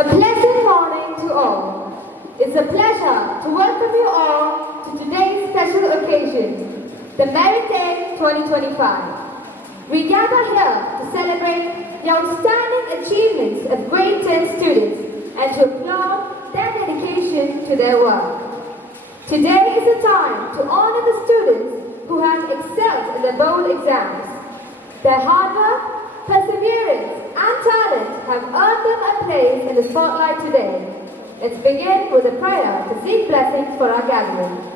A pleasant morning to all. It's a pleasure to welcome you all to today's special occasion, the Merit Day 2025. We gather here to celebrate the outstanding achievements of grade 10 students and to applaud their dedication to their work. Today is a time to honor the students who have excelled in the board exams. Their hard work, perseverance and talent have earned them a place in the spotlight today. Let's begin with a prayer to seek blessings for our gathering.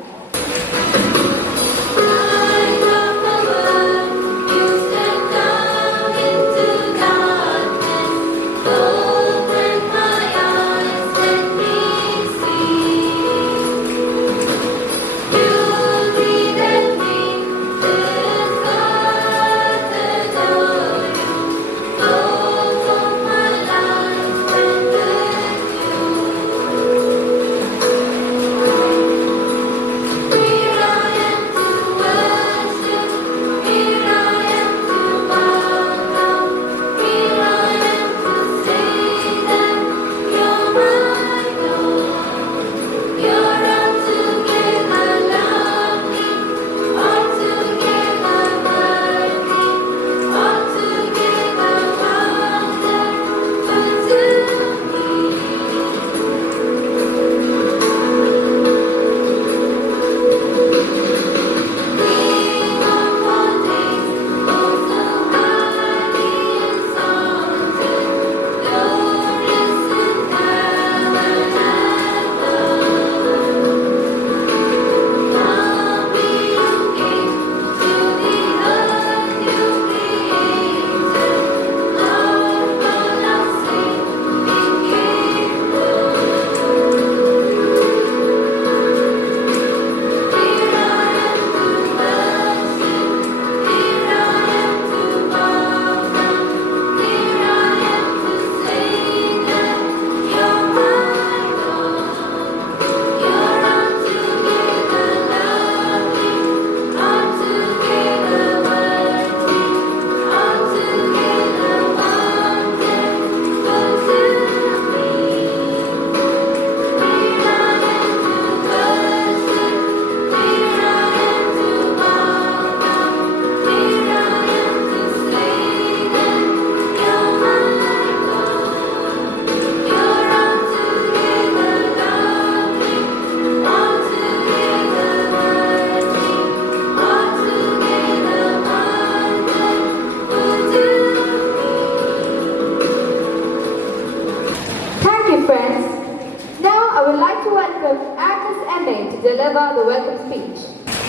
Deliver the welcome speech.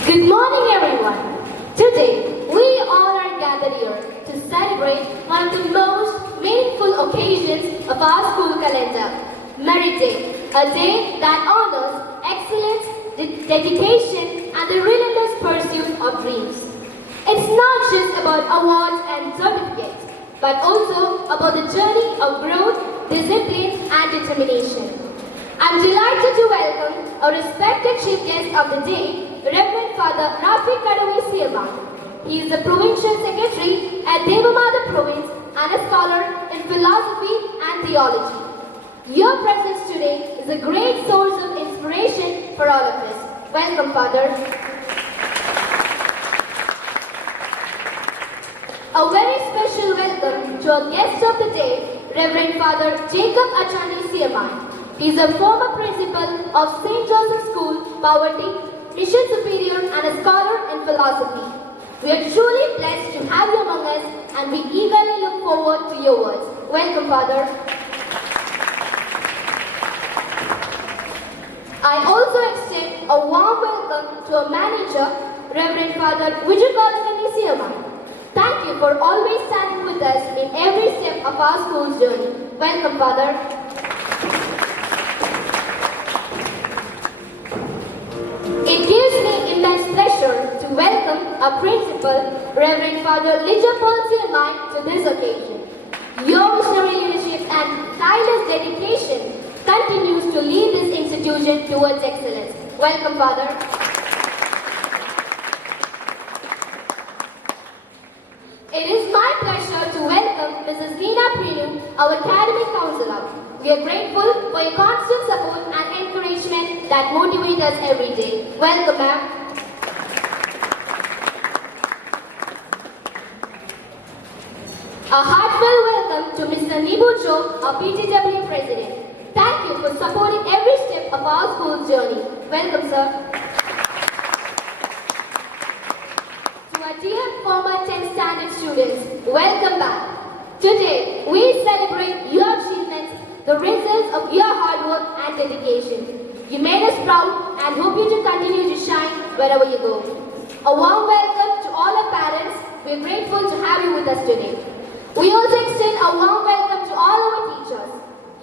Good morning, everyone. Today, we all are gathered here to celebrate one of the most meaningful occasions of our school calendar, Merit Day, a day that honors excellence, dedication, and the relentless pursuit of dreams. It's not just about awards and certificates, but also about the journey of growth, discipline, and determination. I'm delighted to welcome our respected chief guest of the day, Reverend Father Rafi Kadawai Silva. He is the Provincial Secretary at Devamada Province and a scholar in philosophy and theology. Your presence today is a great source of inspiration for all of us. Welcome, Father. A very special welcome to our guest of the day, Reverend Father Jacob Achani Siaman. He is a former principal of St. Joseph School, Poverty, Mission Superior, and a scholar in philosophy. We are truly blessed to have you among us and we eagerly look forward to your words. Welcome, Father. I also extend a warm welcome to our manager, Reverend Father Vijay. Thank you for always standing with us in every step of our school's journey. Welcome, Father. It gives me immense pleasure to welcome our principal, Reverend Father Vijay to this occasion. Your missionary leadership and tireless dedication continues to lead this institution towards excellence. Welcome, Father. It is my pleasure to welcome Mrs. Neena Prenu, our academic counselor. We are grateful for your constant support and encouragement that motivate us every day. Welcome, ma'am. A heartfelt welcome to Mr. Nibu Jo, our PTW president. Thank you for supporting every step of our school's journey. Welcome, sir. To our dear former 10th standard students, welcome back. Today, we celebrate your achievements, the results of your hard work and dedication. You made us proud and hope you to continue to shine wherever you go. A warm welcome to all our parents. We are grateful to have you with us today. We also extend a warm welcome to all our teachers.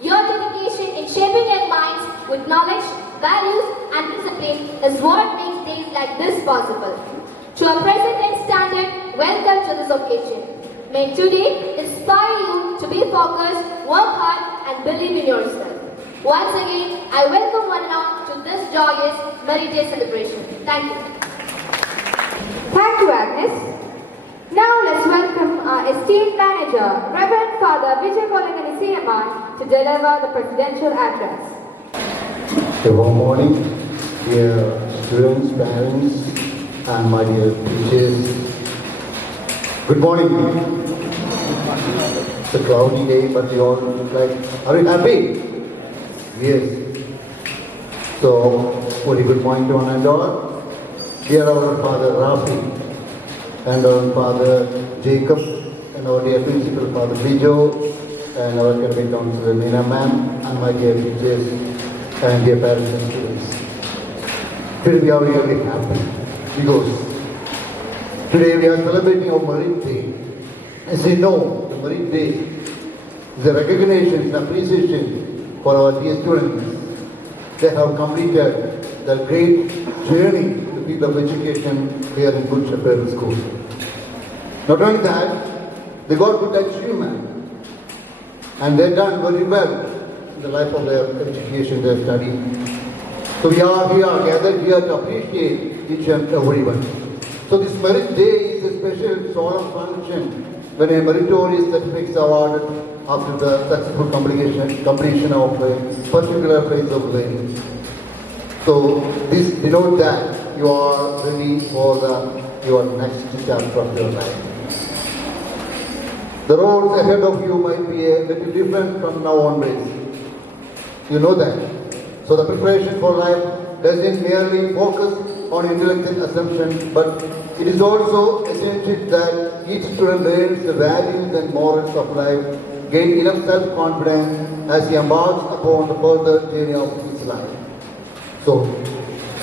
Your dedication in shaping your minds with knowledge, values, and discipline is what makes days like this possible. To our present and standard, welcome to this occasion. May today inspire you to be focused, work hard, and believe in yourself. Once again, I welcome one and all to this joyous Merit Day celebration. Thank you. Thank you, Agnes. Now let's welcome our esteemed manager, Reverend Father Vijay to deliver the presidential address. A warm morning, dear students, parents, and my dear teachers. Good morning. It's a cloudy day, but you all look like, are you happy? Yes. So, very good morning to one and all. Dear our Father Rafi, and our Father Jacob, and our dear Principal Father Bijo, and our academic counselor Neena ma'am, and my dear teachers, and dear parents and students. Today we are really happy because today we are celebrating our Merit Day. As you know, the Merit Day is a recognition, an appreciation for our dear students. They have completed the great journey to the field of education here in Good Shepherd School. Not only that, they got good achievement and they done very well in the life of their education, their study. So we are here, gathered here to appreciate each and everyone. So this Merit Day is a special solemn function when a meritorious certificate is awarded after the successful completion of a particular phase of learning. So this denotes that you are ready for your next chapter of your life. The roads ahead of you might be a little different from now onwards. You know that. So the preparation for life doesn't merely focus on intellectual assumption, but it is also essential that each student learns the values and morals of life, gain enough self-confidence as he embarks upon the further journey of his life. So,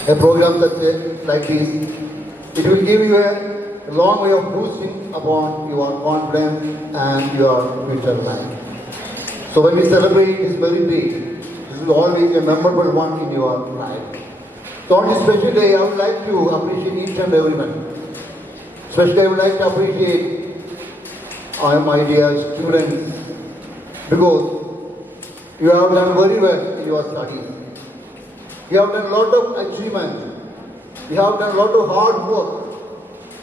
a program like this, it will give you a long way of boosting upon your confidence and your future life. So when we celebrate this Merit Day, this is always a memorable one in your life. So on this special day, I would like to appreciate each and everyone. Especially I would like to appreciate my dear students because you have done very well in your studies. You have done a lot of achievements. You have done a lot of hard work.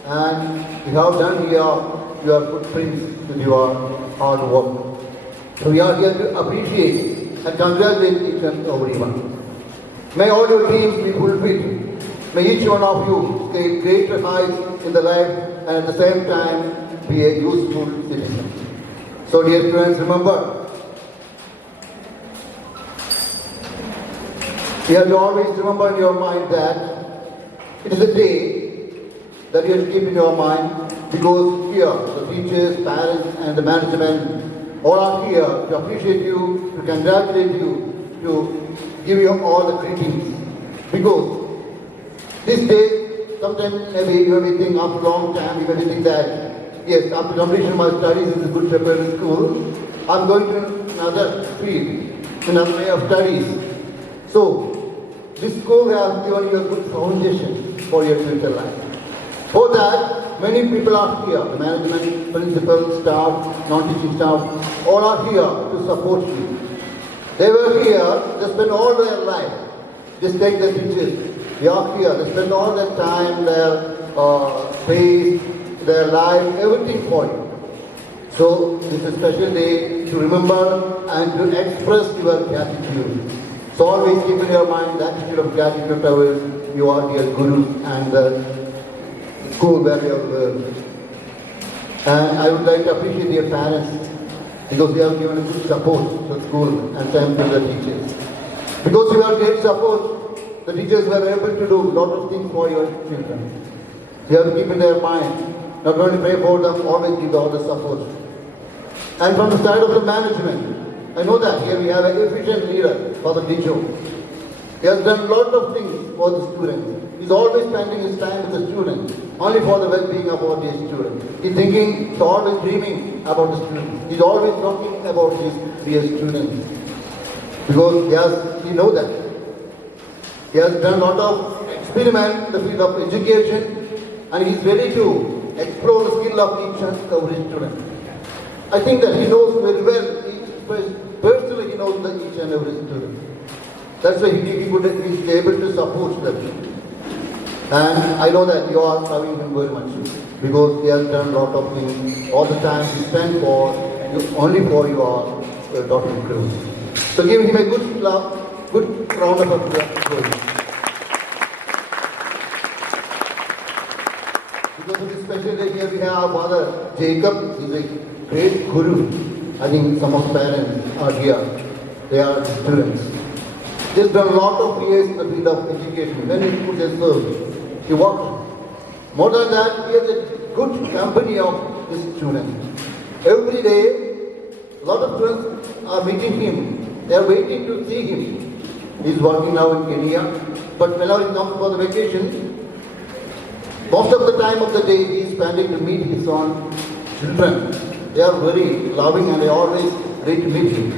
And you have done your footprints with your hard work. So we are here to appreciate and congratulate each and everyone. May all your dreams be fulfilled. May each one of you scale greater heights in the life and at the same time be a useful citizen. So dear students, remember, you have to always remember in your mind that it is a day that you have to keep in your mind Because here, the teachers, parents, and the management all are here to appreciate you, to congratulate you, to give you all the greetings. Because this day, sometimes maybe you may think after a long time, you may think that, yes, after completion of my studies in the Good Shepherd School, I'm going to another field, another way of studies. So, this school has given you a good foundation for your future life. For that, many people are here, the management, principal, staff, non-teaching staff, all are here to support you. They were here, they spend all their life, just take the teachers. They are here, they spend all their time, their space, their life, everything for you. So, this is a special day to remember and to express your gratitude. So always keep in your mind the attitude of gratitude towards your dear Guru and the school where you have learned. And I would like to appreciate your parents because they have given a good support to the school and time to the teachers. Because you have great support, the teachers were able to do a lot of things for your children. You have to keep in their mind, not only pray for them, always give all the support. And from the side of the management, I know that here we have an efficient leader for the teacher. He has done a lot of things for the students. He's always spending his time with the students, only for the well-being of our dear students. He's thinking, he's always dreaming about the students. He's always talking about his dear students. Because he knows that. He has done a lot of experiment in the field of education, and he's ready to explore the skill of each and every student. I think that he knows very well, personally he knows each and every student. That's why he's able to support them. And I know that you are loving him very much because he has done a lot of things. All the time he spent for you, only for your daughter Cruz. So give him a good love, good round of applause. Because of this special day here we have Father Jacob. He's a great Guru. I think some of the parents are here. They are students. He's done a lot of years in the field of education. Many schools have served. He worked. More than that, he has a good company of his students. Every day, a lot of students are meeting him. They are waiting to see him. He is working now in Kenya. But whenever he comes for the vacation, most of the time of the day he is spending to meet his own children. They are very loving and they are always ready to meet him.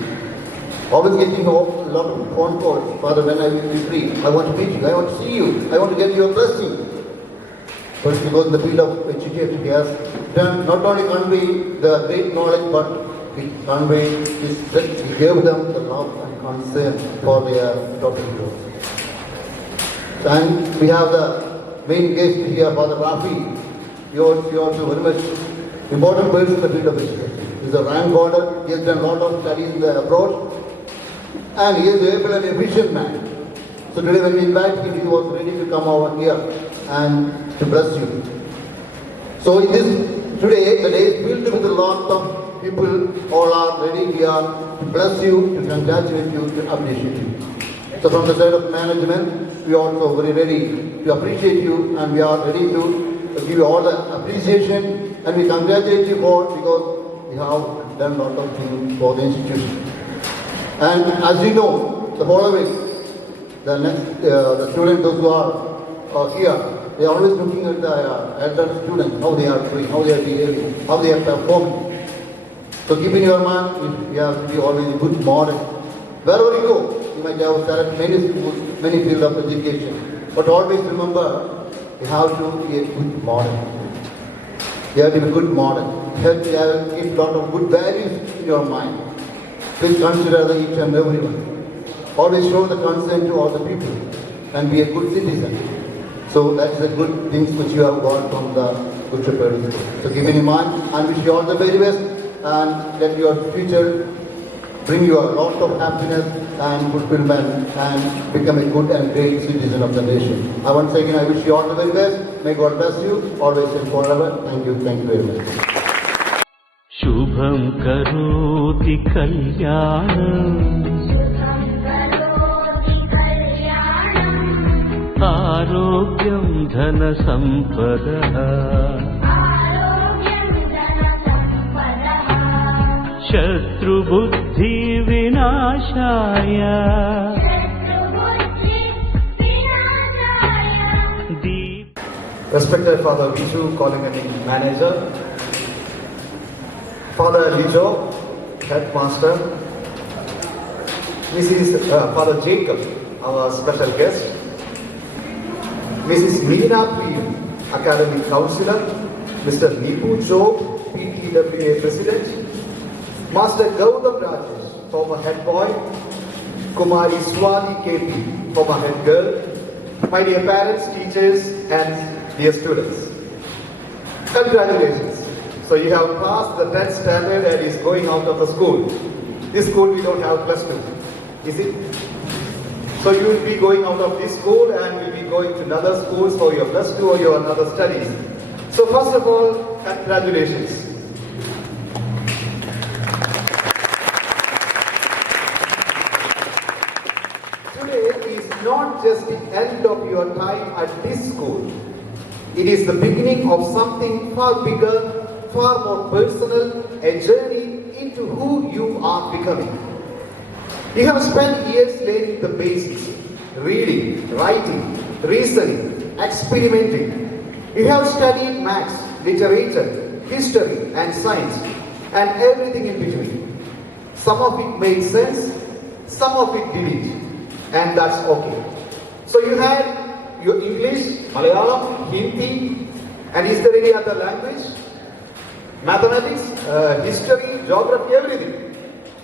Always getting a lot of phone calls. Father, when I will be free, I want to meet you, I want to see you, I want to get your blessing. But because in the field of education, he has done not only convey the great knowledge, but he gave them the love and concern for their total growth. And we have the main guest here, Father Rafi. He also very much important person in the field of education. He is a rank holder. He has done a lot of studies in the abroad. And he is able and efficient man. So today when we invite him, he was ready to come over here and to bless you. So today, the day is filled with a lot of people, all are ready here to bless you, to congratulate you, to appreciate you. So from the side of management, we are also very ready to appreciate you and we are ready to give you all the appreciation and we congratulate you for because you have done a lot of things for the institution. And as you know, the following, the students, those who are here, they are always looking at the elder students, how they are doing, how they are behaving, how they are performing. So keep in your mind, you have to be always a good model. Wherever you go, you might have started many schools, many fields of education. But always remember, you have to be a good model. You have to be a good model. You have to keep a lot of good values in your mind. Please consider each and everyone. Always show the concern to all the people and be a good citizen. So that's the good things which you have got from the Good Shepherd. So keep in mind and wish you all the very best and let your future bring you a lot of happiness and fulfillment and become a good and great citizen of the nation. Once again I wish you all the very best. May God bless you always and forever. Thank you very much. शुभं करोति कल्याणं आरोग्यं धनसम्पदः शत्रुबुद्धि विनाशाय Respected Father Viju, Colony Manager, Father Lijo, Headmaster, Father Jacob, our special guest, Mrs. Meena Priya, Academic Counselor, Mr. Nipu Job, PTWA President, Master Gautam Rajesh, former head boy, Kumari Swati KP, former head girl, my dear parents, teachers, and dear students. Congratulations. So you have passed the 10th standard and is going out of the school. This school we don't have +2, is it? So you will be going out of this school and will be going to another schools for your +2 or your another studies. So first of all, congratulations. Today is not just the end of your time at this school. It is the beginning of something far bigger, far more personal, a journey into who you are becoming. You have spent years learning the basics, reading, writing, reasoning, experimenting. You have studied maths, literature, history and science and everything in between. Some of it made sense, some of it didn't, and that's okay. So you had your English, Malayalam, Hindi, and is there any other language? Mathematics, history, geography, everything.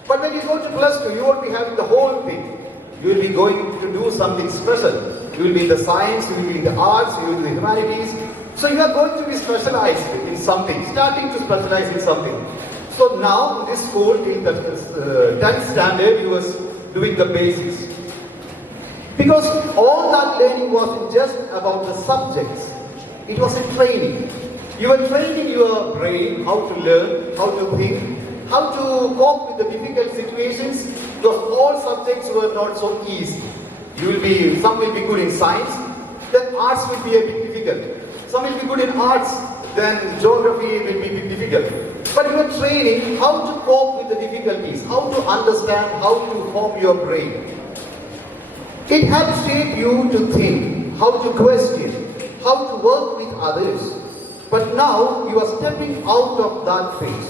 But when you go to +2, you won't be having the whole thing. You will be going to do something special. You will be in the science, you will be in the arts, you will be in the humanities. So you are going to be specialized in something, starting to specialize in something. So now in this school, in the 10th standard, you was doing the basics. Because all that learning wasn't just about the subjects. It was a training. You were training your brain how to learn, how to think, how to cope with the difficult situations, because all subjects were not so easy. Some will be good in science, then arts will be a bit difficult. Some will be good in arts, then geography will be a bit difficult. But you are training how to cope with the difficulties, how to understand, how to form your brain. It helps shape you to think, how to question, how to work with others. But now you are stepping out of that phase.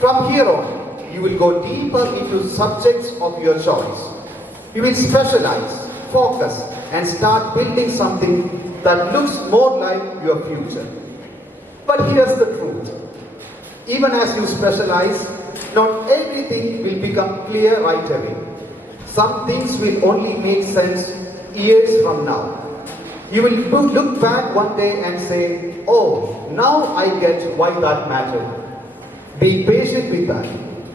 From here on, you will go deeper into subjects of your choice. You will specialize, focus, and start building something that looks more like your future. But here's the truth. Even as you specialize, not everything will become clear right away. Some things will only make sense years from now. You will look back one day and say, oh, now I get why that mattered. Be patient with that.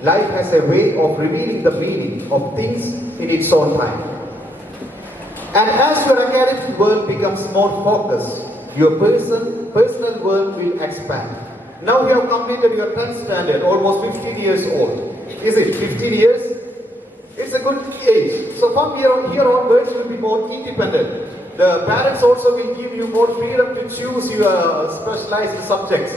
Life has a way of revealing the meaning of things in its own time. And as your academic world becomes more focused, your personal world will expand. Now you have completed your 10th standard, almost 15 years old. Is it 15 years? It's a good age. So from here onwards, you will be more independent. The parents also will give you more freedom to choose your specialized subjects.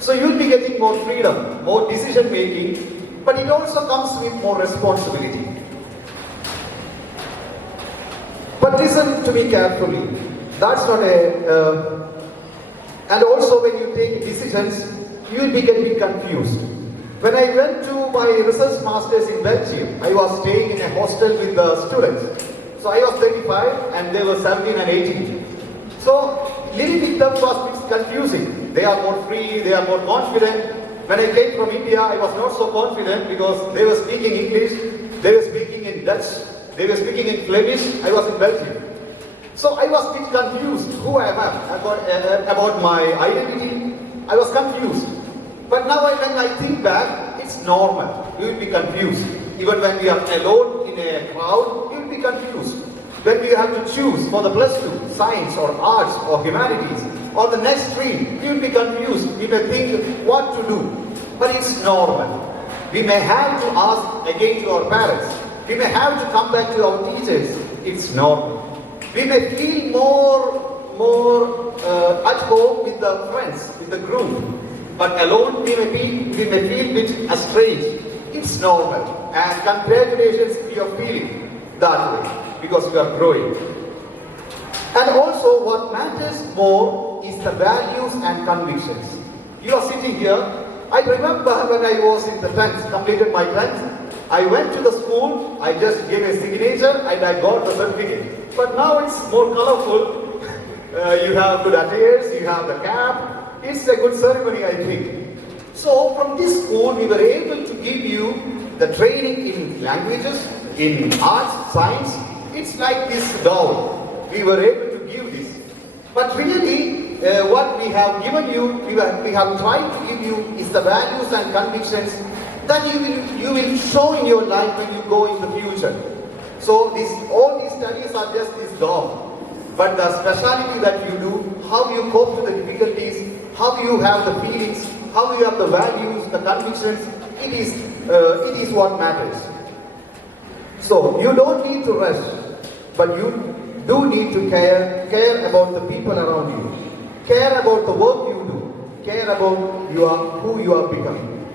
So you will be getting more freedom, more decision making, but it also comes with more responsibility. But listen to me carefully. That's not and also when you take decisions, you will be getting confused. When I went to my research masters in Belgium, I was staying in a hostel with the students. So I was 35 and they were 17 and 18. So living with them was a bit confusing. They are more free, they are more confident. When I came from India, I was not so confident because they were speaking English, they were speaking in Dutch, they were speaking in Flemish. I was in Belgium. So I was a bit confused. Who am I? About my identity, I was confused. But now when I think back, it's normal. You will be confused. Even when we are alone in a crowd, you will be confused. When we have to choose for the +2, science or arts or humanities, or the next stream, you will be confused. You may think what to do. But it's normal. We may have to ask again to our parents. We may have to come back to our teachers. It's normal. We may feel more at home with the friends, with the group. But alone we may feel a bit estranged. it's normal. And congratulations if you are feeling that way because you are growing. And also what matters more is the values and convictions. You are sitting here. I remember when I was in the 10th, completed my 10th, I went to the school, I just gave a signature and I got the certificate. But now it's more colorful. You have good attires, you have the cap. It's a good ceremony, I think. So from this school, we were able to give you the training in languages, in arts, science. It's like this gown. We were able to give this. But really, what we have given you, we have tried to give you is the values and convictions that you will show in your life when you go in the future. So all these studies are just this gown. But the speciality that you do, how you cope with the difficulties, how you have the feelings, how you have the values, the convictions, it is what matters. So you don't need to rush, but you do need to care about the people around you, care about the work you do, care about who you are becoming.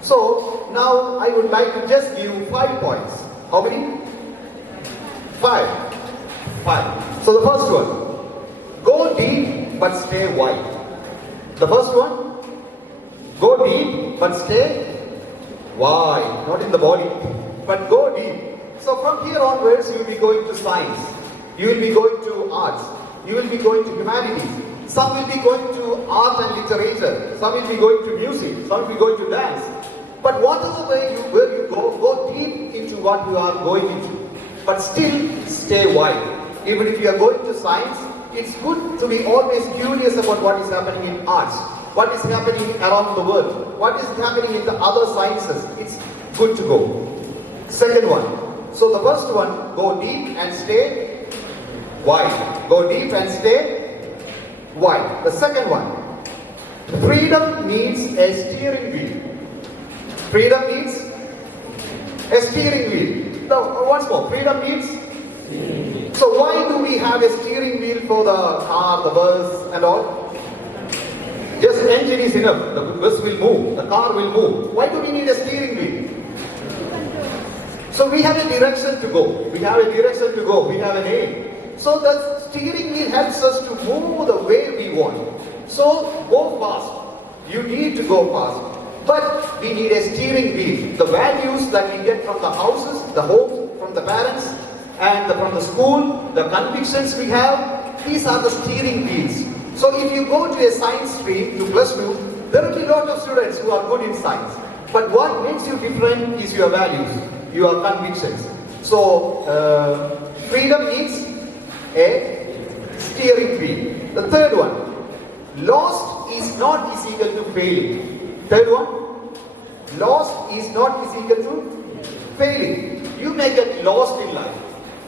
So now I would like to just give 5 points. How many? 5. So the first one, go deep but stay wide. The first one, go deep but stay wide, not in the body, but go deep. So from here onwards, you will be going to science, you will be going to arts, you will be going to humanities. Some will be going to art and literature, some will be going to music, some will be going to dance. But whatever where you go deep into what you are going into, but still stay wide. Even if you are going to science, it's good to be always curious about what is happening in arts, what is happening around the world, what is happening in the other sciences. It's good to go. Second one. So the first one, go deep and stay wide. Go deep and stay wide. The second one, freedom needs a steering wheel. Freedom needs a steering wheel. Now, once more, freedom needs. So why do we have a steering wheel for the car, the bus and all? Just engine is enough. The bus will move, the car will move. Why do we need a steering wheel? So we have a direction to go. We have a direction to go. We have an aim. So the steering wheel helps us to move the way we want. So go fast. You need to go fast. But we need a steering wheel. The values that we get from the houses, the homes, from the parents, and from the school, the convictions we have, these are the steering wheels. So if you go to a science stream, to +2, there will be a lot of students who are good in science. But what makes you different is your values, your convictions. So freedom needs a steering wheel. The third one, lost is not equal to failing. Third one, lost is not equal to failing. You may get lost in life.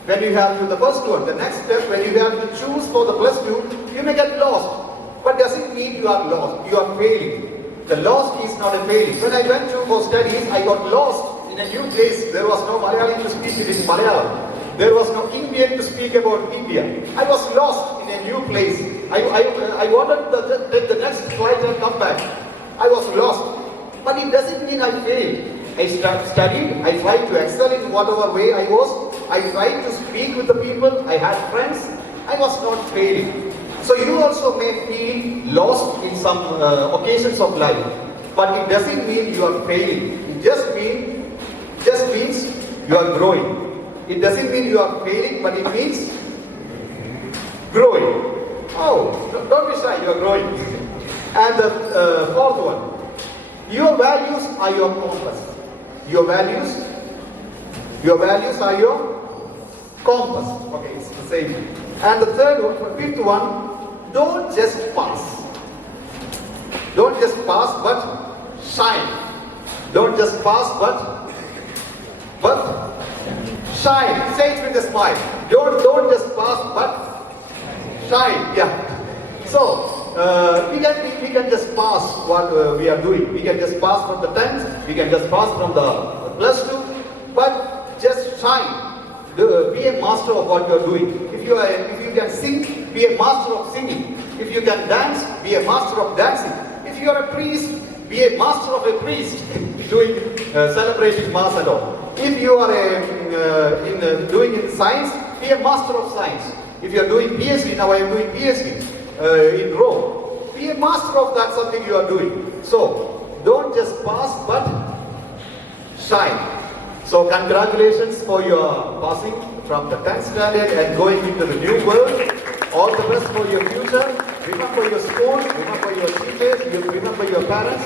When you have to the first one, the next step, when you have to choose for the +2, you may get lost. But doesn't mean you are lost, you are failing. The lost is not a failing. When I went to for studies, I got lost in a new place. There was no Malayali to speak it in Malayalam. There was no Indian to speak about India. I was lost in a new place. I wanted to take the next flight and come back. I was lost. But it doesn't mean I failed. I studied, I tried to excel in whatever way I was. I tried to speak with the people, I had friends. I was not failing. So you also may feel lost in some occasions of life. But it doesn't mean you are failing. It just means you are growing. It doesn't mean you are failing, but it means growing. Oh, don't be shy, you are growing. And the fourth one, your values are your compass. Your values are your compass. Okay, it's the same. And the fifth one, don't just pass. Don't just pass, but shine. Don't just pass, but shine. Say it with a smile. Don't just pass, but shine. Yeah. So we can just pass what we are doing. We can just pass from the 10th. We can just pass from the +2. But just shine. Be a master of what you are doing. If you can sing, be a master of singing. If you can dance, be a master of dancing. If you are a priest, be a master of a priest. doing celebrating mass and all. If you are doing in science, be a master of science. If you are doing PhD, now I am doing PhD in Rome. Be a master of that something you are doing. So don't just pass, but shine. So congratulations for your passing from the 10th standard and going into the new world. All the best for your future. Remember your school, remember your teachers, remember your parents.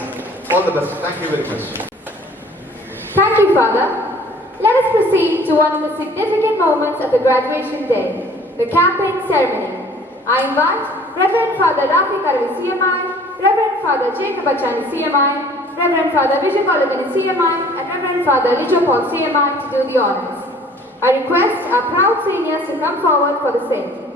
All the best. Thank you very much. Thank you, Father. Let us proceed to one of the significant moments of the graduation day, the campaign ceremony. I invite Reverend Father Rafi Karavi CMI, Reverend Father Jacob Achani CMI, Reverend Father Vijay Kolagan CMI, and Reverend Father Lijo Paul CMI to do the honors. I request our proud seniors to come forward for the same.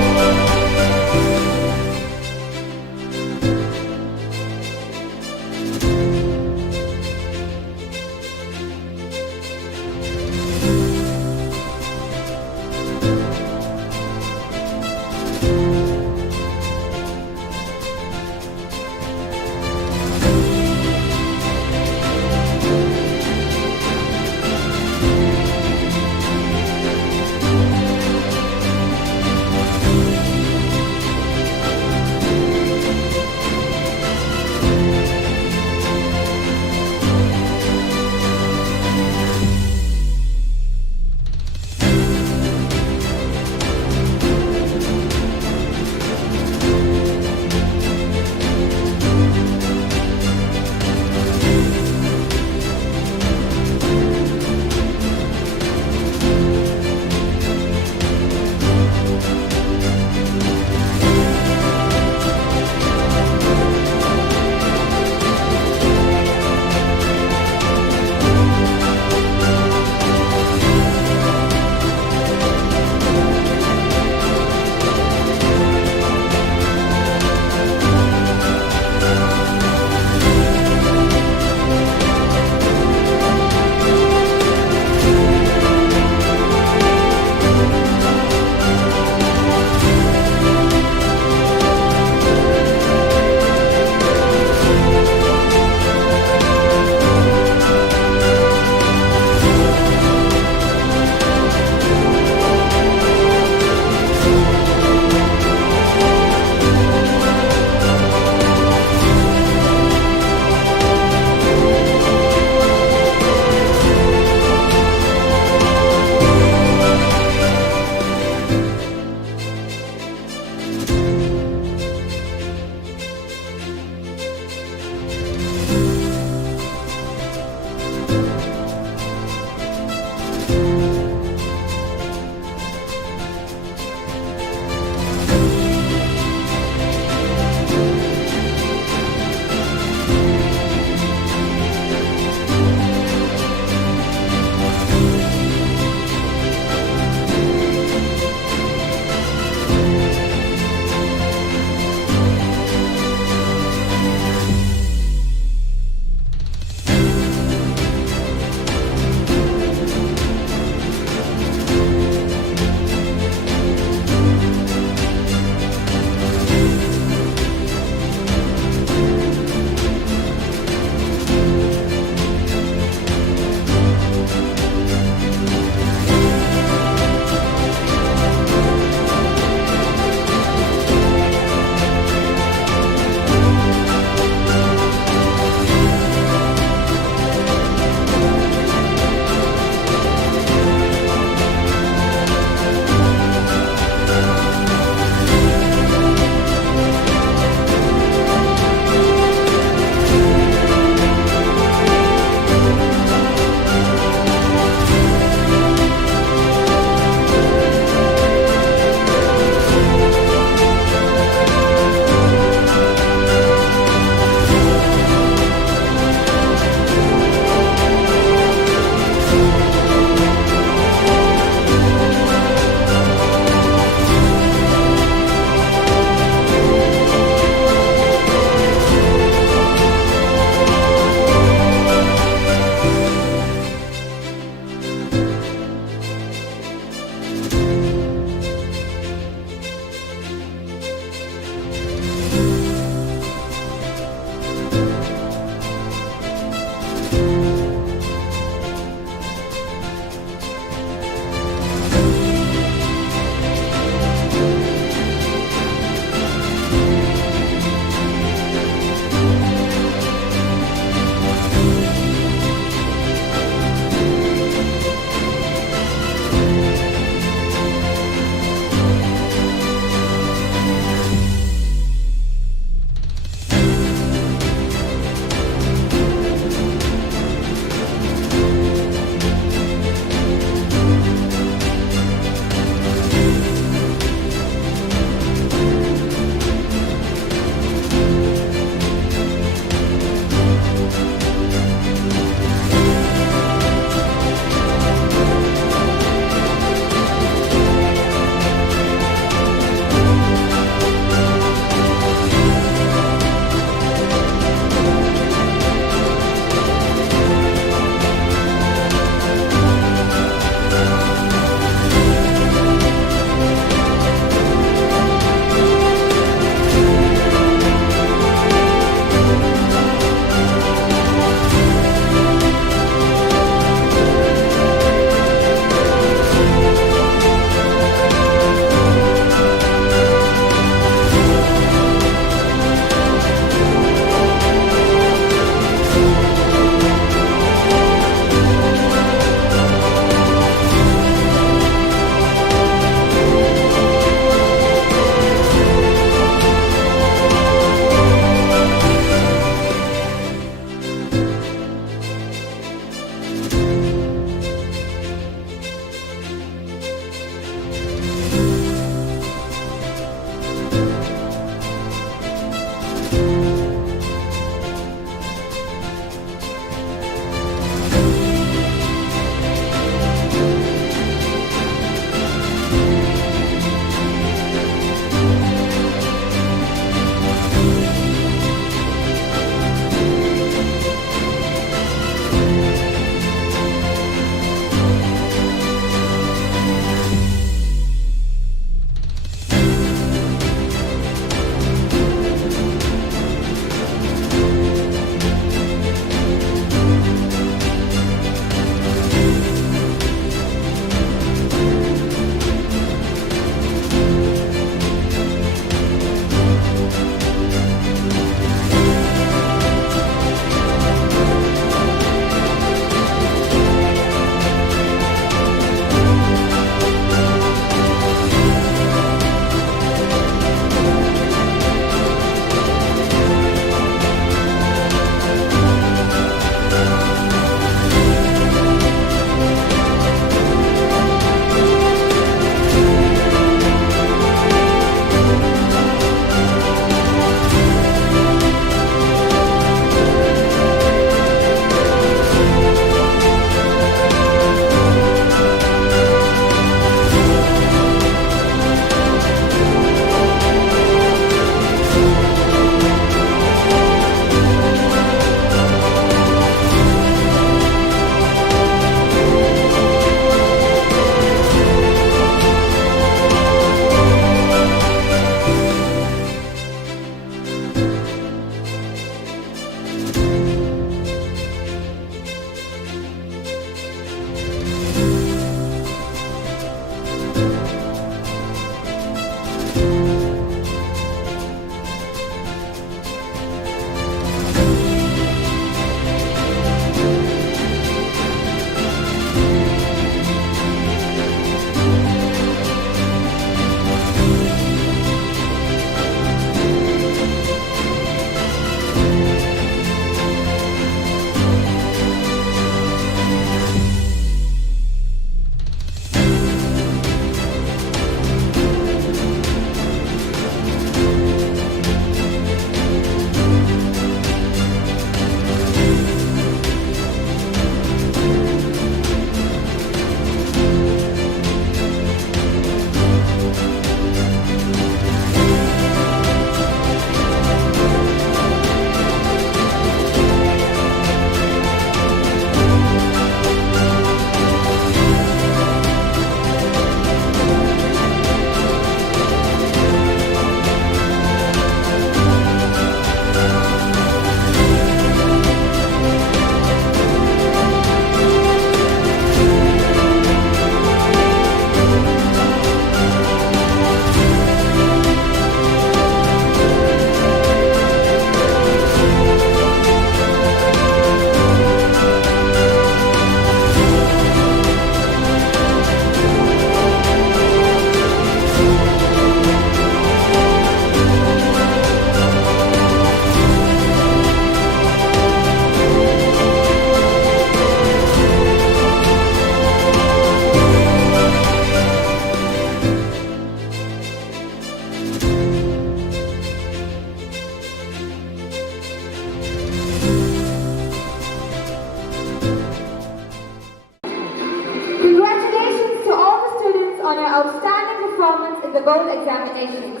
on your outstanding performance in the board examinations.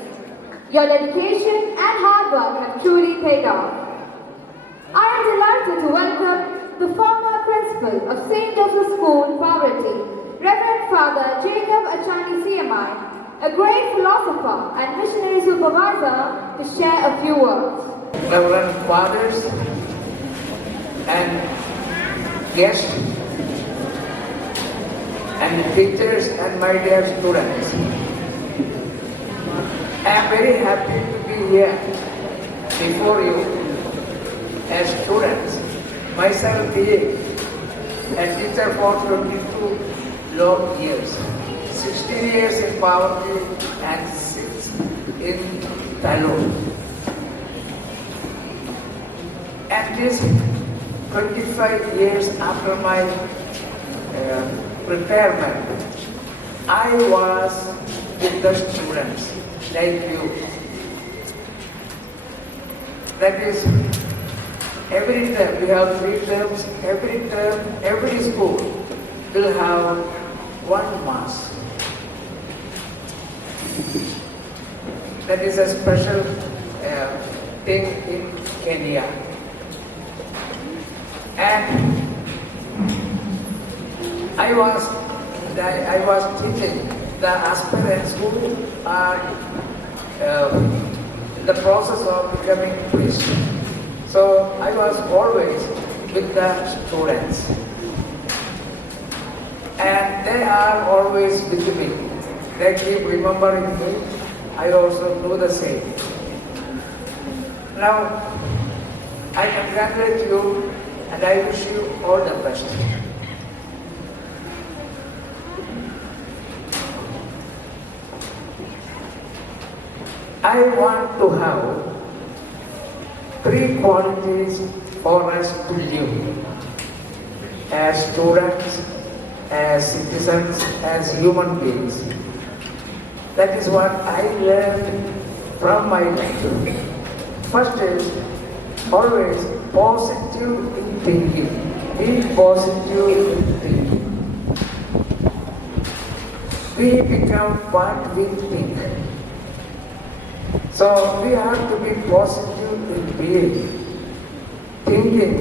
Your dedication and hard work have truly paid off. I am delighted to welcome the former principal of St. Joseph's School, Poverty, Reverend Father Jacob Achani CMI, a great philosopher and missionary supervisor, to share a few words. Reverend Fathers and guests and teachers and my dear students, I am very happy to be here before you as students, myself being a teacher for 22 long years, 16 years in poverty and 6 in Talur. And this 25 years after my retirement, I was with the students like you. That is, every term, we have 3 terms, every term, every school will have 1 mass. That is a special thing in Kenya. And I was teaching the aspirants who are in the process of becoming priests. So I was always with the students. And they are always with me. They keep remembering me. I also do the same. Now, I congratulate you and I wish you all the best. I want to have 3 qualities for us to live as students, as citizens, as human beings. That is what I learned from my life. First is always positive in thinking. Be positive in thinking. We become what we think. So we have to be positive in being. Thinking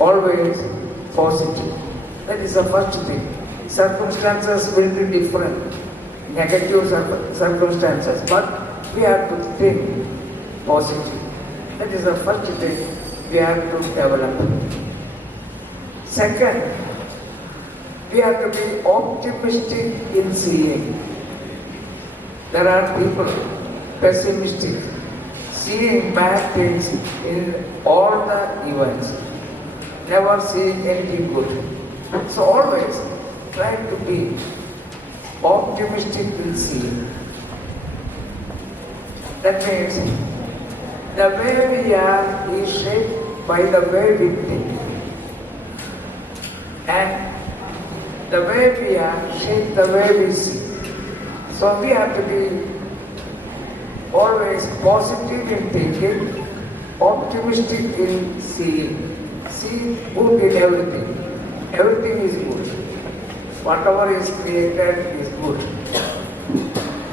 always positive. That is the first thing. Circumstances will be different. Negative circumstances. But we have to think positive. That is the first thing we have to develop. Second, we have to be optimistic in seeing. There are people pessimistic, seeing bad things in all the events, never seeing anything good. So always try to be optimistic in seeing. That means the way we are is shaped by the way we think. And the way we are shaped the way we see. So we have to be always positive in thinking, optimistic in seeing. See good in everything. Everything is good. Whatever is created is good.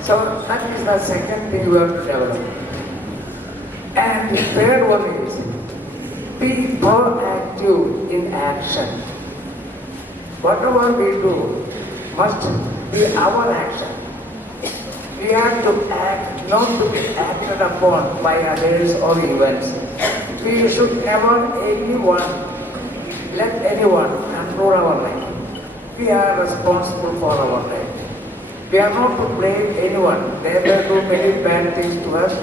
So that is the second thing you have to develop. And the third one is be proactive in action. Whatever we do must be our action. We have to act, not to be acted upon by others or events. We should never let anyone control our life. We are responsible for our life. We are not to blame anyone. They may do many bad things to us,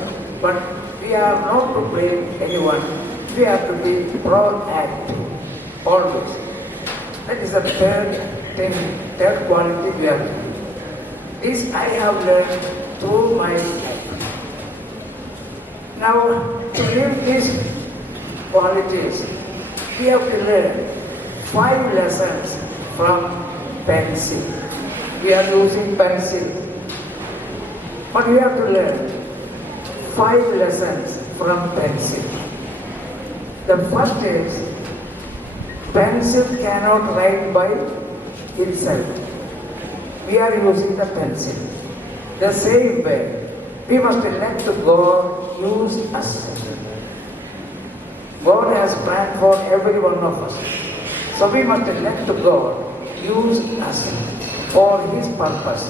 but we are not to blame anyone. We have to be proactive, always. That is the third quality we have to do. This I have learned through my life. Now, to live these qualities, we have to learn 5 lessons from pencil. We are using pencil. But we have to learn 5 lessons from pencil. The first is, pencil cannot write by itself. we are using the pencil. The same way, we must let God use us. God has planned for every one of us. So we must let God use us for His purpose.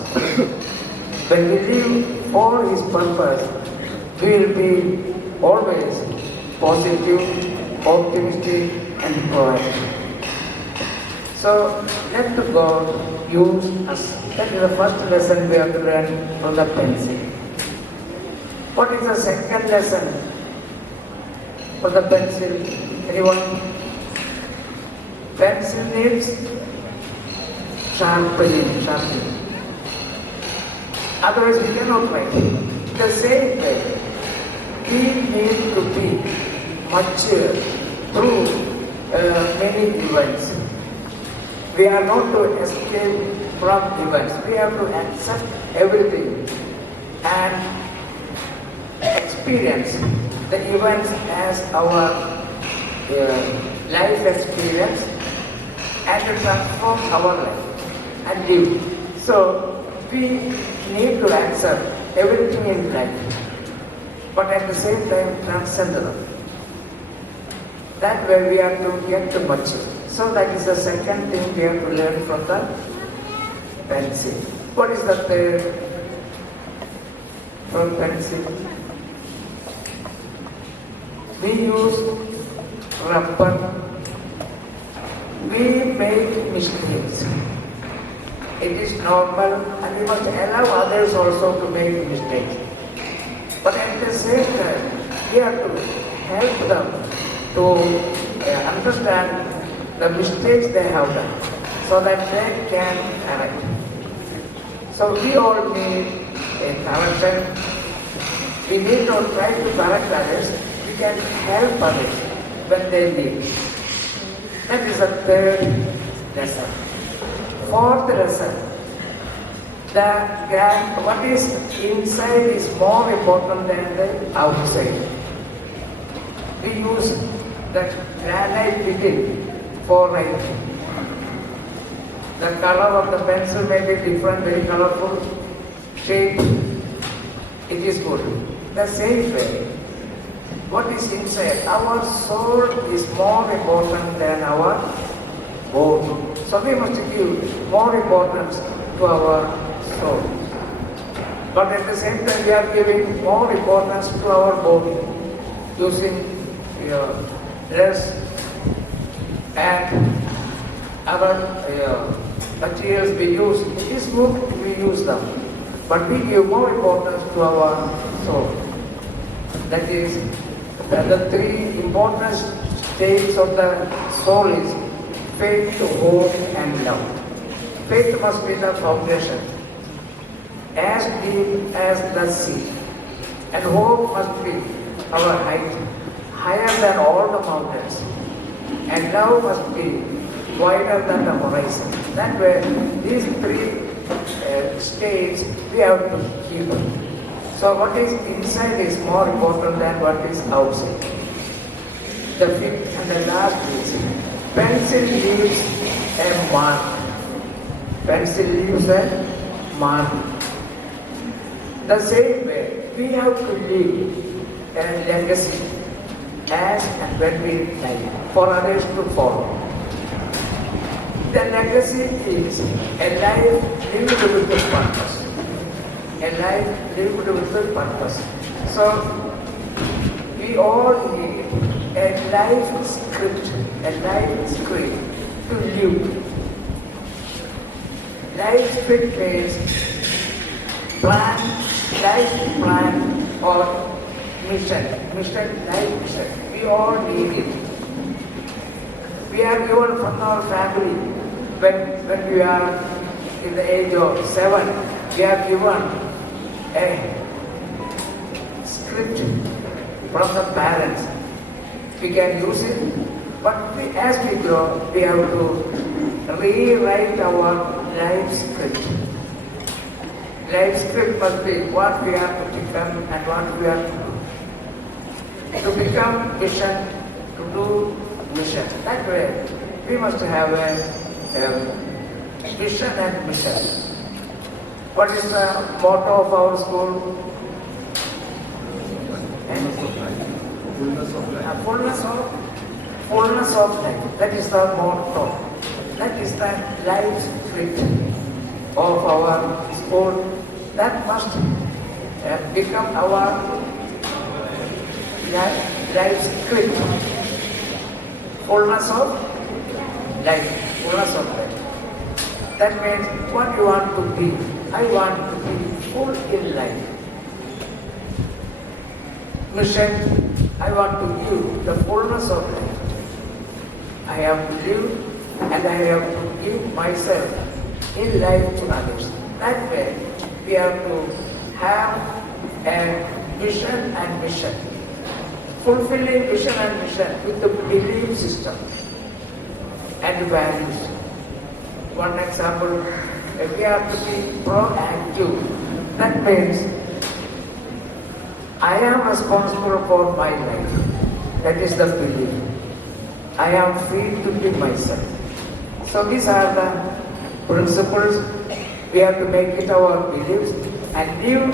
When we live for His purpose, we will be always positive, optimistic, and proactive. So let God use us. That is the first lesson we have to learn from the pencil. What is the second lesson for the pencil? Anyone? Pencil needs sharpening. Otherwise we cannot write. The same way, we need to be mature through many events. We are not to escape from events. We have to accept everything and experience the events as our life experience and to transform our life and live. So we need to accept everything in life, but at the same time transcend them. That way we have to get to mature. So that is the second thing we have to learn from the pencil. What is the third from pencil? We use rubber. We make mistakes. It is normal and we must allow others also to make mistakes. But at the same time, we have to help them to understand the mistakes they have done so that they can correct. So we all need a correction. We need not try to correct others. We can help others when they need. That is the third lesson. Fourth lesson. What is inside is more important than the outside. We use the granite within for writing. The color of the pencil may be different, very colorful, shape. It is good. The same way, what is inside? Our soul is more important than our body. So we must give more importance to our soul. But at the same time, we are giving more importance to our body, using dress and other materials we use. It is good we use them, but we give more importance to our soul. That is, the three important states of the soul is faith, hope, and love. Faith must be the foundation, as deep as the sea, and hope must be our height, higher than all the mountains, and love must be wider than the horizon. That way, these three states we have to keep. So what is inside is more important than what is outside. The fifth and the last is pencil leaves a mark. Pencil leaves a mark. The same way, we have to leave a legacy as and when we die for others to follow. The legacy is a life lived with a purpose. A life lived with a purpose. So, we all need a life script to live. Life script means life plan or life mission. We all need it. We are given from our family. When we are in the age of 7, we are given a script from the parents. We can use it, but as we grow, we have to rewrite our life script. Life script must be what we have to become and what we have to do. To become vision, to do mission. That way, we must have a vision and mission. What is the motto of our school? Fullness of life. That is the motto. That is the life spirit of our school. That must become our life spirit. Fullness of life. Fullness of life. That means what you want to be. I want to be full in life. Mission, I want to live the fullness of life. I have to live and I have to give myself in life to others. That way, we have to have a vision and mission. Fulfilling vision and mission with the belief system and values. One example, we have to be proactive. That means I am responsible for my life. That is the belief. I am free to be myself. So these are the principles. We have to make it our beliefs and live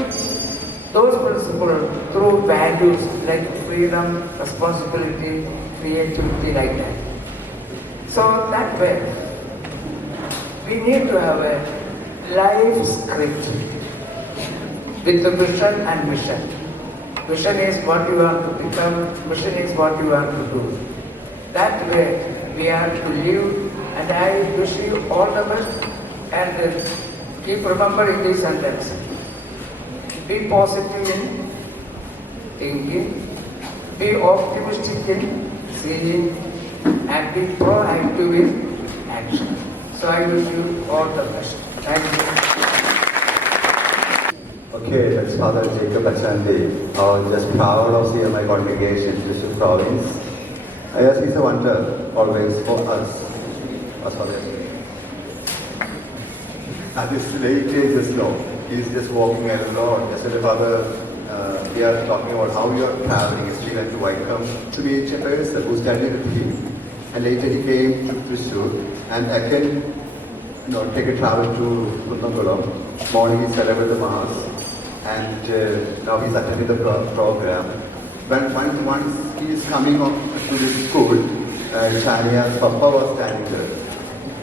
those principles through values like freedom, responsibility, creativity, like that. So that way, we need to have a life script with the vision and mission. Vision is what you want to become, mission is what you want to do. That way we have to live, and I wish you all the best and keep remembering this sentence. Be positive in thinking, be optimistic in seeing, and be proactive in action. So I wish you all the best. Thank you. Okay, that's Father Jacob Achandi. Just proud of seeing my congregation, District Province. Yes, he's a wonder always for us, as Father. At this late age, just no. He's just walking alone. Yesterday, Father, we are talking about how you are traveling. Yesterday, went to Wycombe to meet a person who studied with him. And later he came to Thrissur and again, take a travel to Kunnamkulam. Morning he celebrated the Mass and now he's attending the program. When once he is coming up to this school, Shania's Papa was standing there.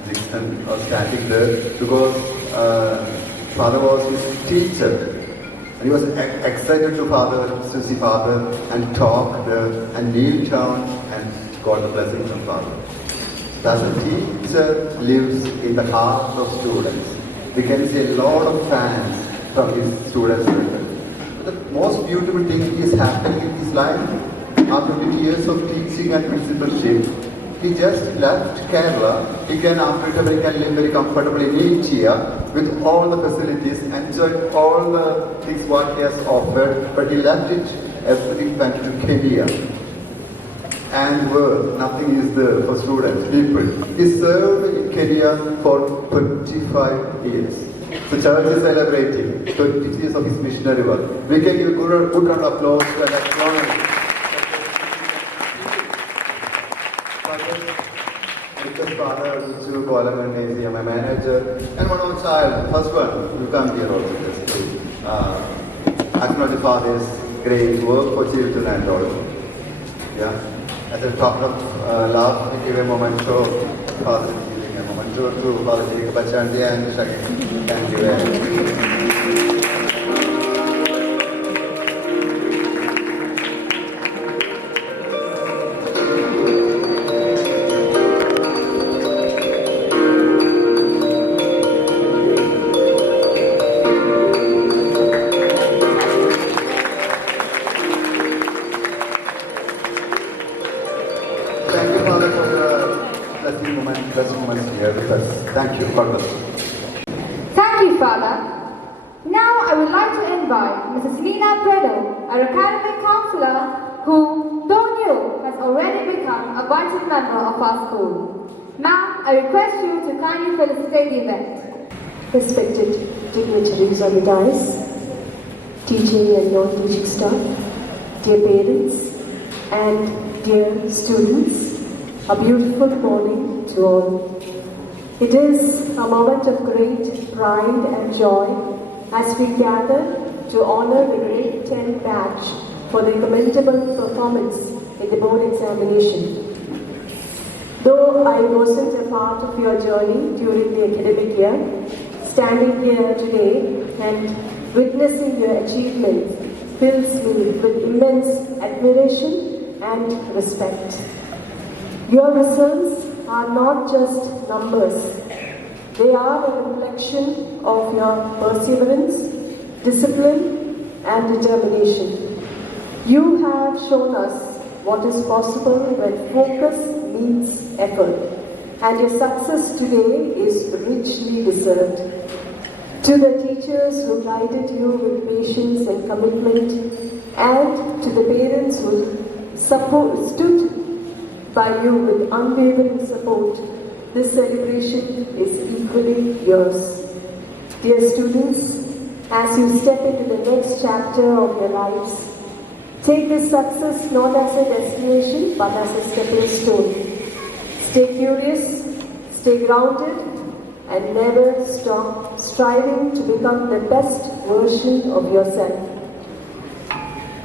Dixon was standing there because Father was his teacher. And he was excited to see Father and talk there and kneel down and got the blessing from Father. Thus a teacher lives in the heart of students. We can see a lot of fans from his students. The most beautiful thing is happening in his life. After 50 years of teaching and principalship, he just left Kerala. He can after he can live very comfortably in India with all the facilities, enjoyed all the things what he has offered, but he left it, everything went to Kenya. And where nothing is there for students, people. He served in Kenya for 25 years. The church is celebrating 20 years of his missionary work. We can give a good round of applause to an acknowledgement. Because Father, Muchu, Koalamanesi, my manager, and one of my child, husband, you come here also. Acknowledge Father's great work for children and all. Yeah. As a token of love, we give a moment to Father, giving a moment to Father Jacob Achandi and Shaggy. Thank you very much. Thank you, Father, for the blessing moments here with us. Thank you, God bless. Thank you, Father. Now I would like to invite Mrs. Lina Predo, our academic counselor, who, though new, has already become a vital member of our school. Ma'am, I request you to kindly felicitate the event. Respected dignitaries on the dais, teaching and non-teaching staff, dear parents, and dear students, a beautiful morning to all. It is a moment of great pride and joy as we gather to honor the grade 10 batch for their commendable performance in the board examination. Though I wasn't a part of your journey during the academic year, standing here today and witnessing your achievements fills me with immense admiration and respect. Your results are not just numbers. They are a reflection of your perseverance, discipline, and determination. You have shown us what is possible when focus meets effort, and your success today is richly deserved. To the teachers who guided you with patience and commitment, and to the parents who stood by you with unwavering support, this celebration is equally yours. Dear students, as you step into the next chapter of your lives, take this success not as a destination but as a stepping stone. Stay curious, stay grounded, and never stop striving to become the best version of yourself.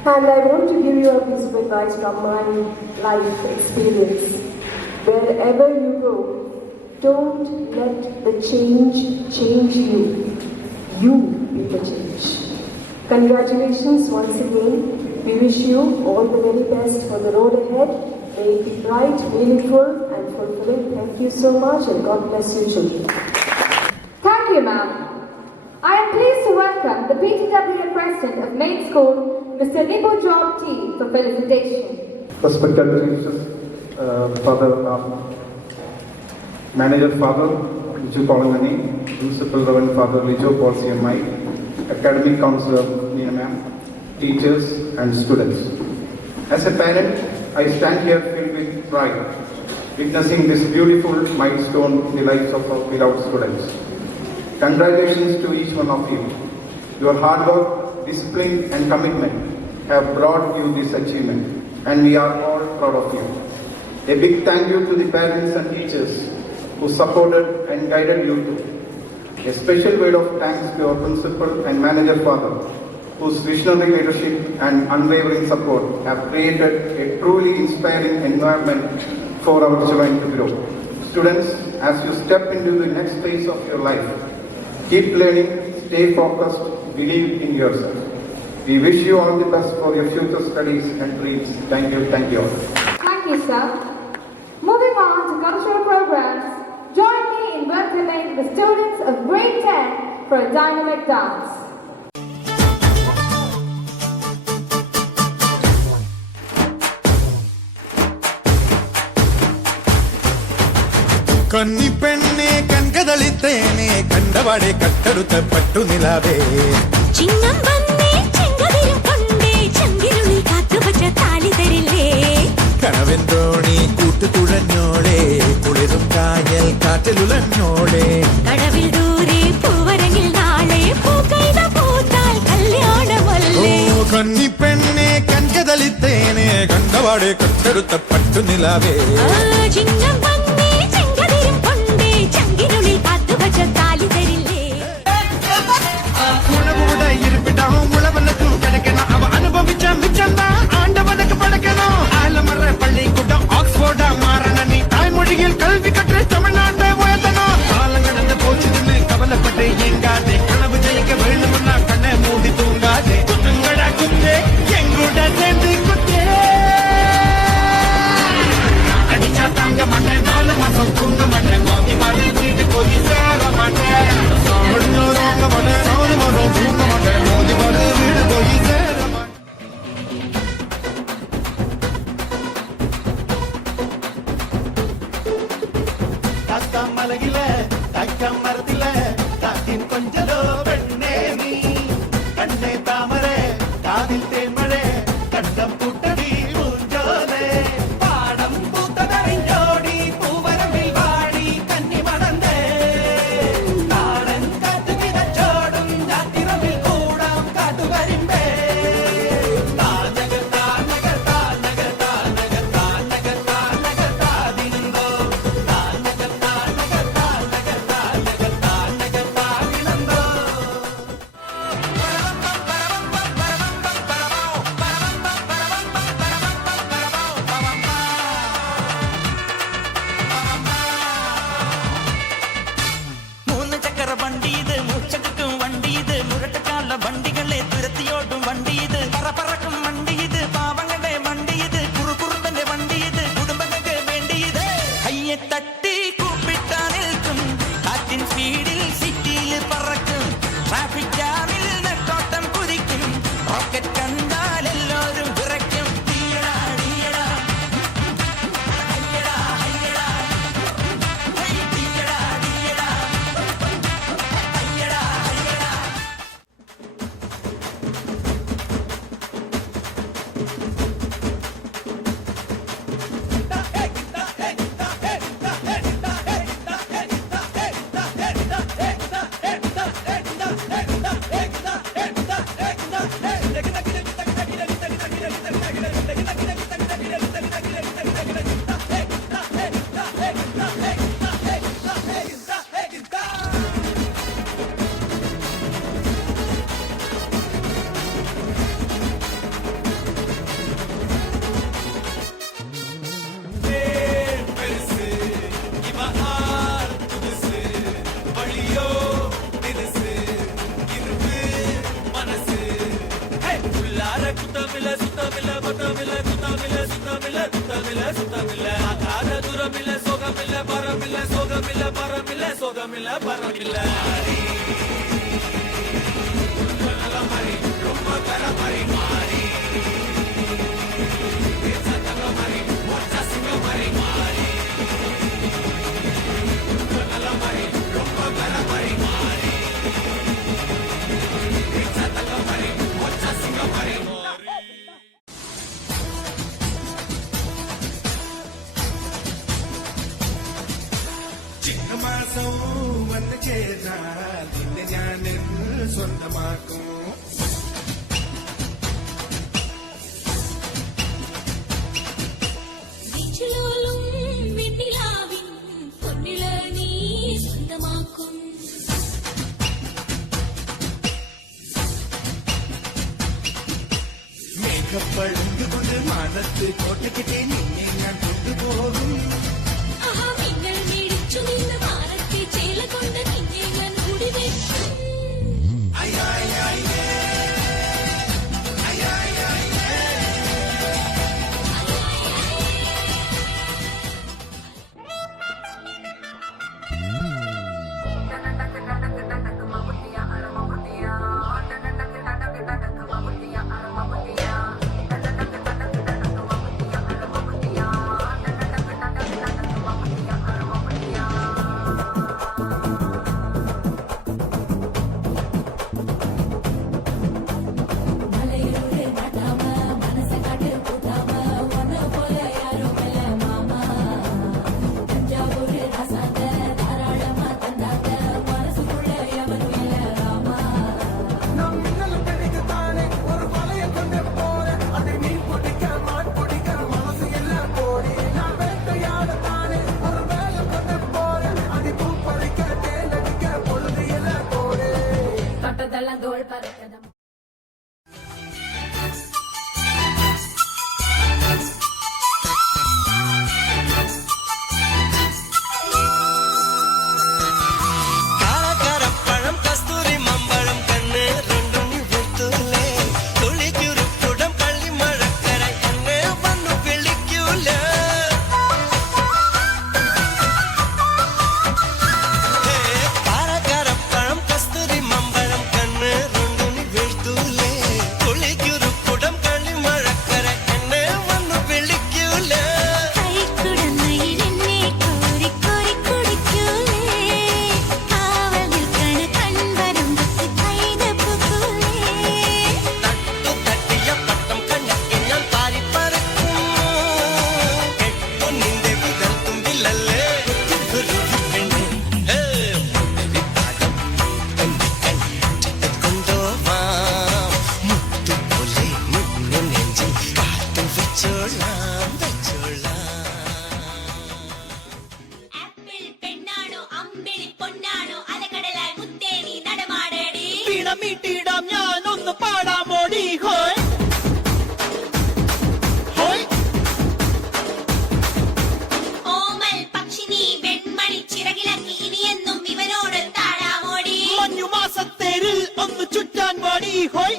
And I want to give you a piece of advice from my life experience. Wherever you go, don't let the change you. You be the change. Congratulations once again. We wish you all the very best for the road ahead. May it be bright, meaningful, and fulfilling. Thank you so much, and God bless you, children. Thank you, ma'am. I am pleased to welcome the PTWA President of Main School, Mr. Nibu Job T, for felicitation. Respected teachers, Father, Manager Father Lijo Kolangani, Principal Reverend Father Lijo Paul CMI, Academic Counselor Nina Ma'am, teachers and students. As a parent, I stand here filled with pride, witnessing this beautiful milestone in the lives of our beloved students. Congratulations to each one of you. Your hard work, discipline and commitment have brought you this achievement, and we are all proud of you. A big thank you to the parents and teachers who supported and guided you too. A special word of thanks to our principal and manager father, whose visionary leadership and unwavering support have created a truly inspiring environment for our children to grow. Students, as you step into the next phase of your life, keep learning, stay focused, believe in yourself. We wish you all the best for your future studies and dreams. Thank you all. Thank you, sir. Moving on to cultural programs, join me in welcoming the students of grade 10 for a dynamic dance. കന്നി പെണ്ണെ കൺകതളിത്തേനെ കണ്ടവടെ കട്ടെടുത്ത പട്ടു നിലാവേ ചിങ്ങം വന്നേ ചെങ്കതിരും കൊണ്ടേ ചങ്കിരുളിൽ കാത്തുവച്ച താലി തരില്ലേ കനവെന്തോണി കൂട്ടുകുഴഞ്ഞോളെ കുളിരും കായൽ കാറ്റിലുലഞ്ഞോളെ കടവിൽ ദൂരെ പൂവരങ്ങിൽ നാളെ പൂക്കൈത പൂത്താൽ കല്യാണമല്ലേ കന്നി പെണ്ണെ കൺകതളിത്തേനെ കണ്ടവടെ കട്ടെടുത്ത പട്ടു നിലാവേ ചിങ്ങം വന്നേ ചെങ്കതിരും കൊണ്ടേ ചങ്കിരുളിൽ കാത്തുവച്ച താലി തരില്ലേ ഉണവുട ഇരുപ്പിടാം ഉളവനക്കും കിടക്കണം അവ അനുഭവിച്ച മിച്ചന്താ ആണ്ടവനക്ക് പടക്കണോ ആലമറ പള്ളിക്കൂട്ടം ഓക്സ്ഫോർഡാ മാറണ നീ തായ്മൊഴിയിൽ കൽവി കற்று தமிழ்நாட்டை உயர்த்தணும் காலம் கடந்து போச்சுன்னு கவலைப்பட்டு எங்காதே கனவு ஜெயிக்க வேணும்னா கண்ணை மூடி தூங்காதே குத்துங்கடா குத்தே எங்கூட சேர்ந்து குத்தே அடிச்சா தாங்க மாட்டேன் 4 மாசம் தூங்க மாட்டேன் மோதி மாதிரி வீட்டு போய் சேர மாட்டேன் முடிஞ்சோங்க மாட்டேன் 4 மாசம் தூங்க மாட்டேன் மோதி மாதிரி வீடு போய் சேர மாட்டேன் റോക്കറ്റ് കണ്ടാൽ എല്ലാവരും വിറയ്ക്കും. തീയടാ തീയടാ ഹയ്യടാ ഹയ്യടാ ഹൈ തീയടാ തീയടാ ഹയ്യടാ ഹയ്യടാ. ചിങ്ങമാസവും വന്ന് ചേർന്നാൽ നിന്നെ ഞാൻ സ്വന്തമാക്കും. ിലും വെണ്ണിലാവിൻ പൊന്നിള നീ സ്വന്തമാക്കും. മേഘപ്പഴുതുകൊണ്ട് മാനത്ത് കോട്ടയ്ക്കിട്ടേ നിന്നെ ഞാൻ കൊണ്ടുപോകും. മിന്നൽ മേടിച്ചു നിന്ന് മാറത്തെ ചേല കൊണ്ട് നിന്നെ ഞാൻ കുടിവെക്കും. മീട്ടിടാം ഞാനൊന്ന് പാടാമോടി ഹോയ് ഹോയ്. ഓമൽ പക്ഷിനി വെൺമണി ചിറകിലക്കി ഇനിയെന്നും ഇവനോട് താഴാമോടി. മഞ്ഞുമാസത്തേരിൽ ഒന്ന് ചുറ്റാൻ പാടി ഹോയ്.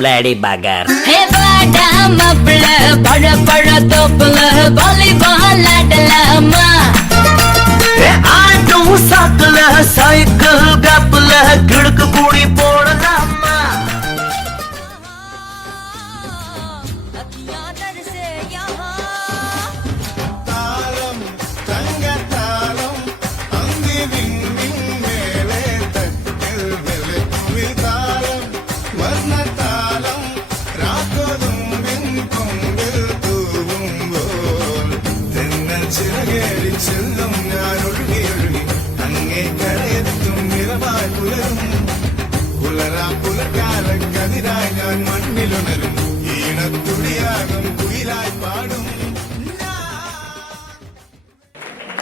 பிளேடி பகர் பழ பழ தோப்புல வாலிபால் ஆடலாமா ஆட்டும் சாக்குல சைக்கிள் கப்புல கிழக்கு கூடி போடலாமா தாளம் தங்க தாளம் அங்கு விண்ணின் மேலே தட்டில் வெளுக்குவி தாளம் வர்ண தாளம் ராக்கோதும் விண் கொங்கில் தூவும் போல் தென்னல் சிறகேறி செல்லும் ഞാൻ ഒഴുകി ഒഴുകി അങ്ങേ കരയെത്തും നിറവായി പുലരും പുലരാം പുലർക്കാല കതിരായി ഞാൻ മണ്ണിലുണരും ഈണത്തുടിയാകും കുയിലായി പാടും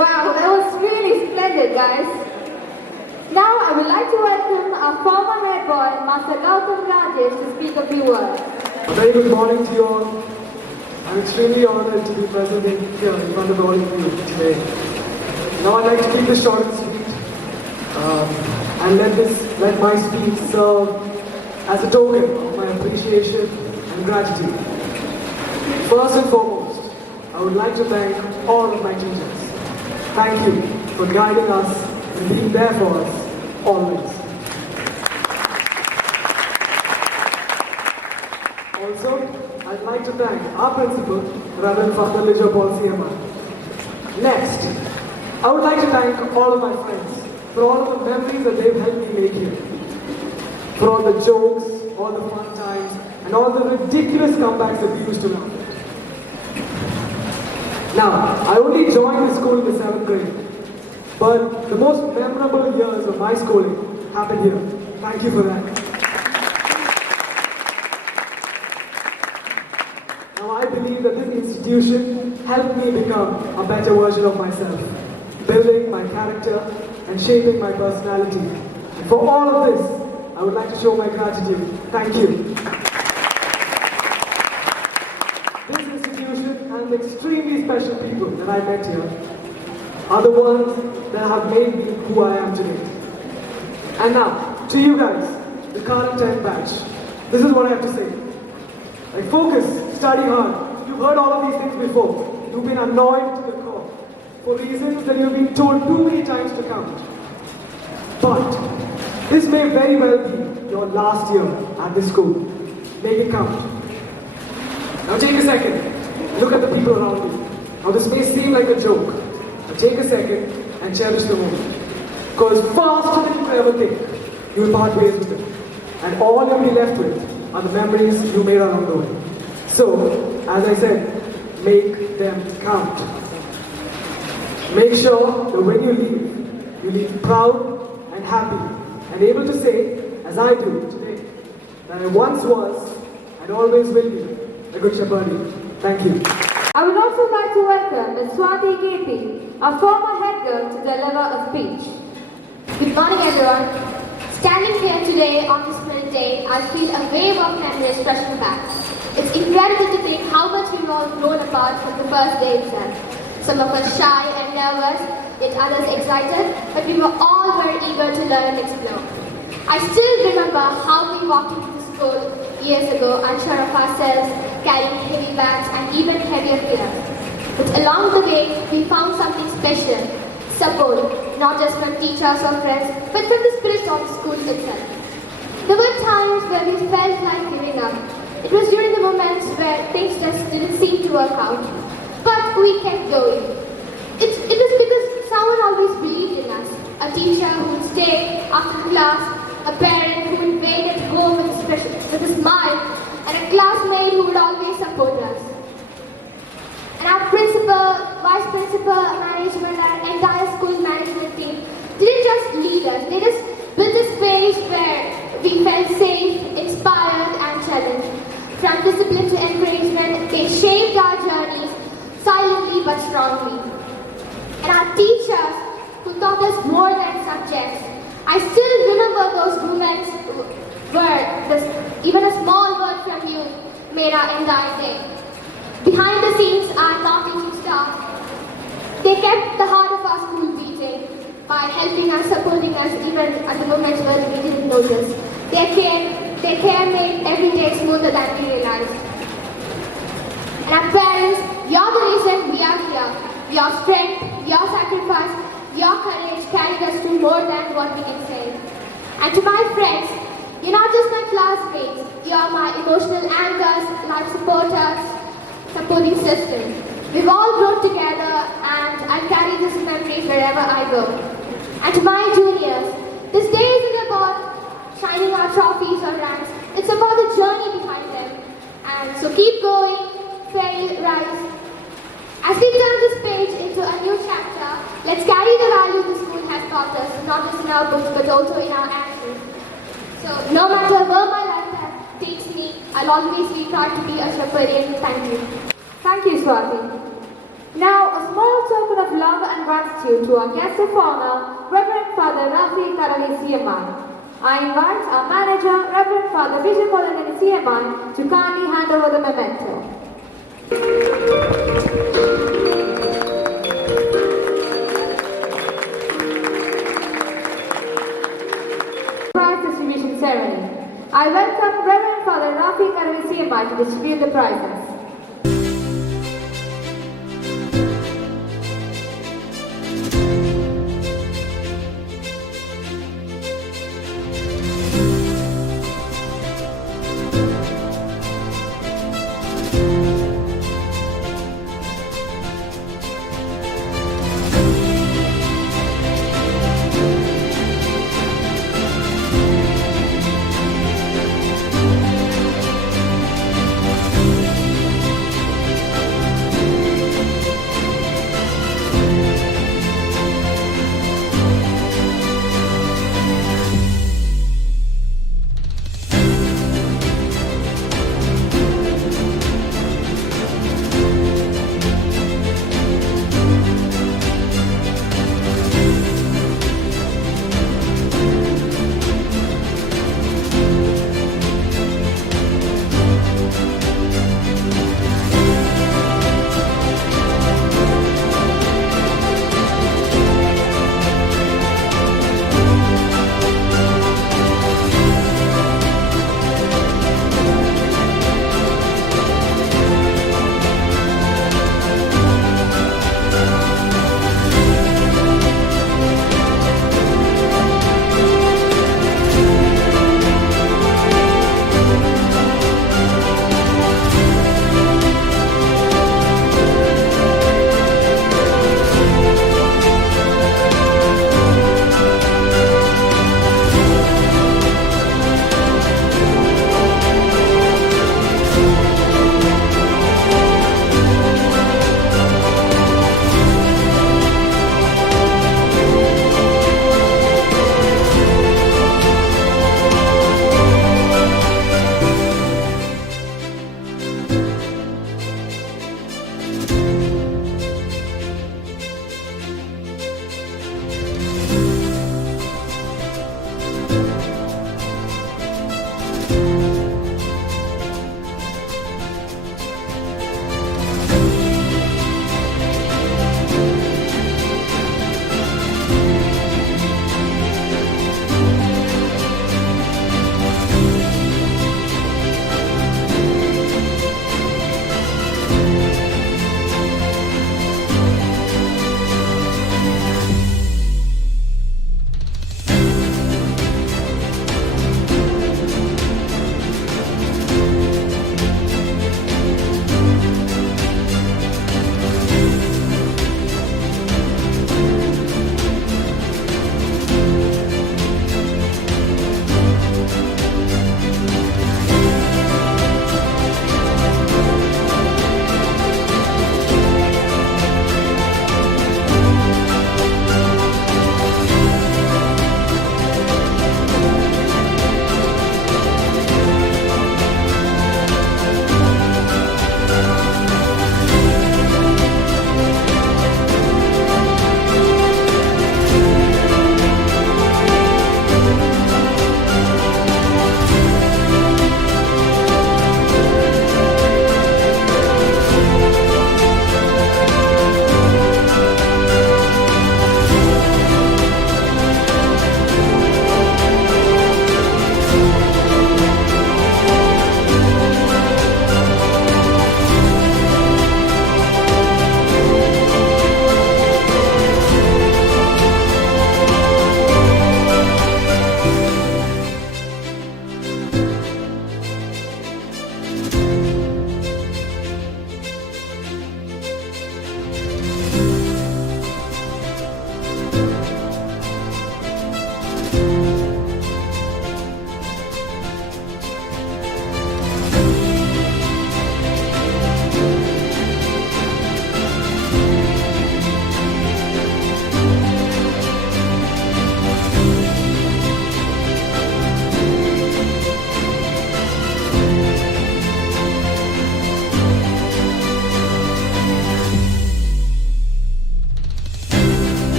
Wow, that was really splendid, guys. Now I would like to welcome our former head boy, Master Gautam Rajesh, to speak a few words. A very good morning to you all. I'm extremely honored to be present here in front of all of you today. Now I'd like to keep this short and sweet and let my speech serve as a token of my appreciation and gratitude. First and foremost, I would like to thank all of my teachers. Thank you for guiding us and being there for us always. Also, I'd like to thank our principal, Reverend Father Lijo Paul CMI. Next, I would like to thank all of my friends for all of the memories that they've helped me make here. For all the jokes, all the fun times, and all the ridiculous comebacks that we used to laugh at. Now, I only joined the school in the 7th grade, but the most memorable years of my schooling happened here. Thank you for that. Now, I believe that this institution helped me become a better version of myself, building my character and shaping my personality. And for all of this, I would like to show my gratitude. Thank you. This institution and the extremely special people that I met here are the ones that have made me who I am today. And now, to you guys, the current 10th batch, this is what I have to say. Like, focus, study hard. You've heard all of these things before. You've been annoyed to the core for reasons that you've been told too many times to count. But this may very well be your last year at this school. Make it count. Now take a second. Look at the people around you. Now this may seem like a joke. But take a second and cherish the moment. Because faster than you could ever think, you will part ways with them. And all you'll be left with are the memories you made along the way. So, as I said, make them count. Make sure that when you leave proud and happy and able to say, as I do today, that I once was and always will be a good Shepherd. Thank you. I would also like to welcome Ms. Swati Gethi, our former head girl, to deliver a speech. Good morning, everyone. Standing here today on this Spirit Day, I feel a wave of memories rushing back. It's incredible to think how much we've all grown apart from the first day itself. Some of us shy and nervous, yet others excited, but we were all very eager to learn and explore. I still remember how we walked into the school years ago, unsure of ourselves, carrying heavy bags and even heavier fears. But along the way, we found something special, support, not just from teachers or friends, but from the spirit of the school itself. There were times where we felt like giving up. It was during the moments where things just didn't seem to work out. But we kept going. It was because someone always believed in us. A teacher who would stay after class, a parent who would wait at home with a smile, and a classmate who would always support us. And our principal, vice principal, management, our entire school management team didn't just lead us. They just built a space where we felt safe, inspired, and challenged. From discipline to encouragement, they shaped our journeys silently but strongly. And our teachers who taught us more than subjects. I still remember those moments where even a small word from you made our entire day. Behind the scenes, our non-teaching staff, they kept the heart of our school beating by helping us, supporting us even at the moments where we didn't notice. Their care Their care made every day smoother than we realized. And our parents, you're the reason we are here. Your strength, your sacrifice, your courage carried us through more than what we can say. And to my friends, you're not just my classmates, you're my emotional anchors, life supporters, supporting system. We've all grown together and I'll carry this memory wherever I go. And to my juniors, this day isn't about shining our trophies or ranks, it's about the journey behind them. And so keep going, fail, rise. As we turn this page into a new chapter, let's carry the values the school has taught us, not just in our books but also in our actions. So no matter where my life takes me, I'll always be proud to be a Shepherdian. Thank you. Thank you, Swati. Now, a small token of love and gratitude to our guest of honor, Reverend Father Rafi Karanisiaman. I invite our manager, Reverend Father Vijay Karanisiaman, to kindly hand over the memento. Prize distribution ceremony. I welcome Reverend Father Rafi Karanisiaman to distribute the prizes.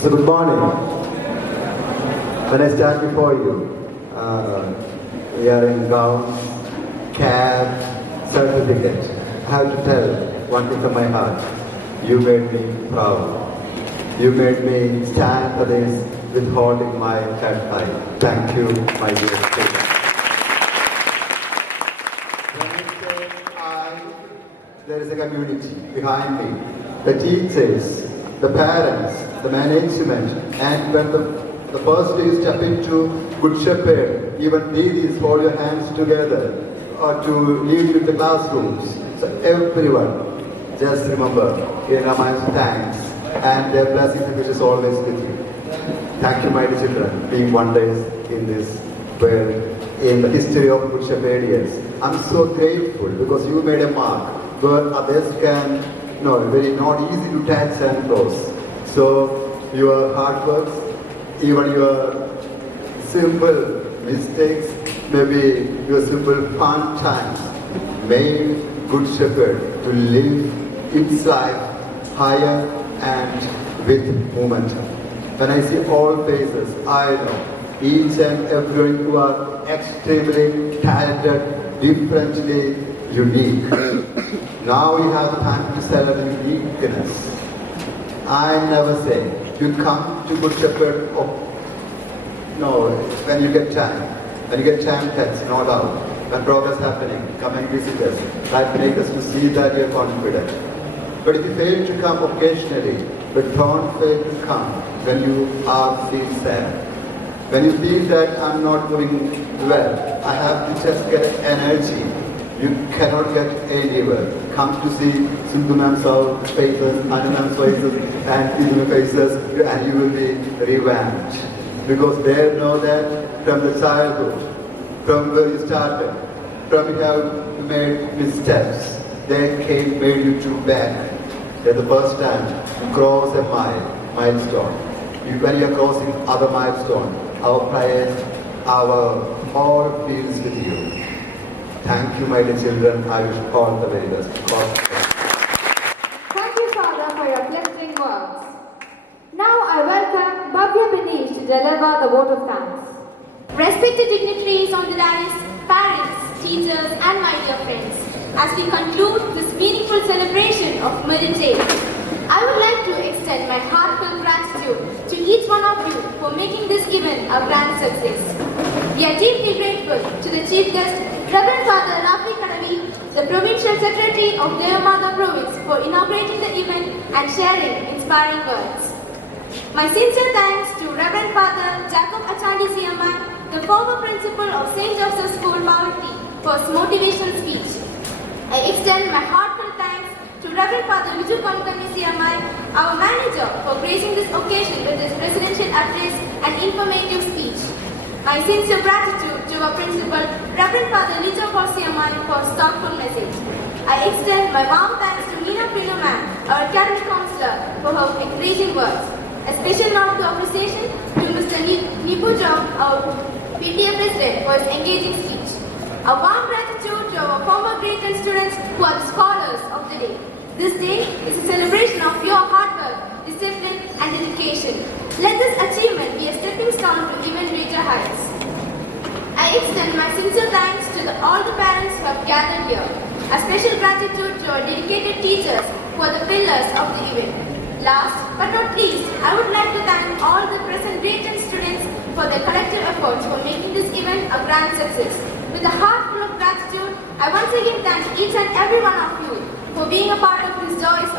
So good morning. When I stand before you, we are in gowns, cap, certificate. I have to tell one thing from my heart. You made me proud. You made me stand for this with holding my head high. Thank you, my dear students. When I say I, there is a community behind me. The teachers, the parents, the management, and when the first day you step into Good Shepherd, even these hold your hands together to lead you to the classrooms. So everyone, just remember, in Ramayana's thanks and their blessings and wishes always with you. Thank you, my dear children, being wonders in this world, in the history of Good Shepherdians. I'm so grateful because you made a mark where others can, very not easy to touch and cross. So your hard works, even your simple mistakes, maybe your simple fun times, made Good Shepherd to live its life higher and with momentum. When I see all faces, I know each and everyone who are extremely talented, differently unique. Now we have time to celebrate uniqueness. I never say you come to Good Shepherd when you get time. When you get time, that's no doubt. When progress happening, come and visit us. That makes us to see that you're confident. But if you fail to come occasionally, but don't fail to come when you feel sad. When you feel that I'm not doing well, I have to just get energy. You cannot get anywhere. Come to see Sindhu ma'am's faces, Anu ma'am's faces, and Idhu faces, and you will be revamped. Because they know that from the childhood, from where you started, from you have made missteps, they made you to back. That's the first time you cross a milestone. When you are crossing other milestone, our prayers, our all feels with you. Thank you, my dear children. I wish all the very best. Thank you, Father, for your uplifting words. Now I welcome Bhavya Benish to deliver the vote of thanks. Respected dignitaries on the dais, parents, teachers, and my dear friends, as we conclude this meaningful celebration of Merit Day, I would like to extend my heartfelt gratitude to each one of you for making this event a grand success. We are deeply grateful to the Chief Guest, Reverend Father Rafi Kanavi, the Provincial Secretary of Devamada Province, for inaugurating the event and sharing inspiring words. My sincere thanks to Reverend Father Jacob Achandi CMI, the former principal of St. Joseph's School, Pavati, for his motivational speech. I extend my heartfelt thanks to Reverend Father Viju Konkani CMI, our manager, for gracing this occasion with his presidential address and informative speech. My sincere gratitude to our principal, Reverend Father Lijo CMI, for his thoughtful message. I extend my warm thanks to Meena Prino ma'am, our academic counselor, for her encouraging words. A special note of appreciation to Mr. Nipu Jong, our PTA president, for his engaging speech. A warm gratitude to our former grade 10 students who are the scholars of the day. This day is a celebration of your hard work, discipline, and dedication. Let this achievement be a stepping stone to even greater heights. I extend my sincere thanks to all the parents who have gathered here. A special gratitude to our dedicated teachers who are the pillars of the event. Last but not least, I would like to thank all the present grade 10 students for their collective efforts for making this event a grand success. With a heart full of gratitude, I once again thank each and every one of you for being a part of this joyous